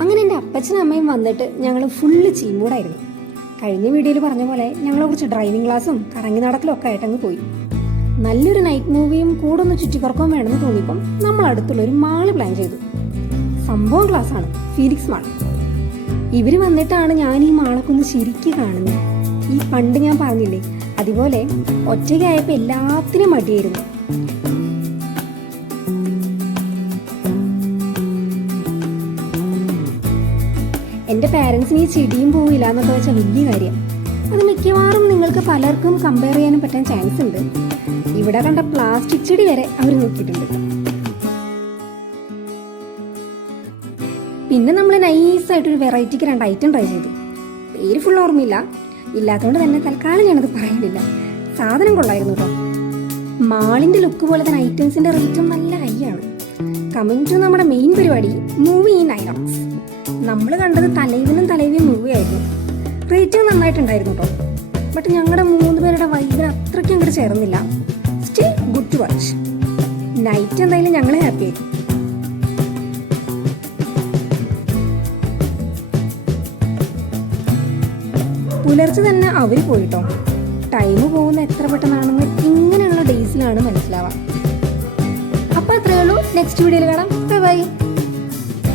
അങ്ങനെ എൻ്റെ അപ്പച്ചനും അമ്മയും വന്നിട്ട് ഞങ്ങൾ ഫുള്ള് ചീമൂടായിരുന്നു. കഴിഞ്ഞ വീഡിയോയിൽ പറഞ്ഞ പോലെ ഞങ്ങളെ കുറിച്ച് ഡ്രൈവിംഗ് ക്ലാസ്സും കറങ്ങി നടക്കലും ഒക്കെ ആയിട്ടങ്ങ് പോയി. നല്ലൊരു നൈറ്റ് മൂവിയും കൂടെ ഒന്ന് ചുറ്റിക്കറക്കവും വേണമെന്ന് തോന്നിയപ്പം നമ്മൾ അടുത്തുള്ളൊരു മാള് പ്ലാൻ ചെയ്തു. സംഭവം ക്ലാസ്സാണ്, ഫീനിക്സ് മാൾ. ഇവർ വന്നിട്ടാണ് ഞാൻ ഈ മാളൊക്കെ ഒന്ന് ശരിക്കും കാണുന്നത്. ഈ പണ്ട് ഞാൻ പറഞ്ഞില്ലേ, അതുപോലെ ഒറ്റയ്ക്കായപ്പോൾ എല്ലാത്തിനും മടിയായിരുന്നു. എൻ്റെ പാരൻസിന് ഈ ചെടിയും പോവില്ല എന്നൊക്കെ വെച്ചാൽ വലിയ കാര്യം. അത് മിക്കവാറും നിങ്ങൾക്ക് പലർക്കും കമ്പയർ ചെയ്യാനും പറ്റാൻ ചാൻസ് ഉണ്ട്. ഇവിടെ കണ്ട പ്ലാസ്റ്റിക് ചെടി വരെ അവർ നോക്കിയിട്ടുണ്ട്. പിന്നെ നമ്മൾ നൈസായിട്ടൊരു വെറൈറ്റിക്ക് 2 ഐറ്റം ട്രൈ ചെയ്തു. പേര് ഫുൾ ഓർമ്മയില്ല, ഇല്ലാത്തതുകൊണ്ട് തന്നെ തൽക്കാലം ഞാനത് പറയുന്നില്ല. സാധനം കൊള്ളായിരുന്നു കേട്ടോ. മാളിൻ്റെ ലുക്ക് പോലെ തന്നെ ഐറ്റംസിൻ്റെ റേറ്റും നല്ല ഹൈയാണ്. കമ്മിങ് ടു നമ്മുടെ മെയിൻ പരിപാടി, മൂവി ഇൻ ഐനോക്സ്. നമ്മൾ കണ്ടത് തലൈവിയും മൂവിയായിരുന്നു. റേറ്റിംഗ് നന്നായിട്ടുണ്ടായിരുന്നു കേട്ടോ. ബട്ട് ഞങ്ങളുടെ 3 പേരുടെ വൈബിന് അത്രയ്ക്കും അങ്ങോട്ട് ചേർന്നില്ല. Still good to watch. Night എന്തായാലും ഞങ്ങൾ ഹാപ്പിയായി. പുലർച്ചെ തന്നെ അവർ പോയിട്ടോ. ടൈം പോകുന്ന എത്ര പെട്ടെന്നാണെന്ന് ഇങ്ങനെയുള്ള ഡേയ്സിലാണ് മനസ്സിലാവാം. അപ്പോൾ അത്രയേ ഉള്ളൂ. നെക്സ്റ്റ് വീഡിയോയിൽ കാണാം. Bye bye.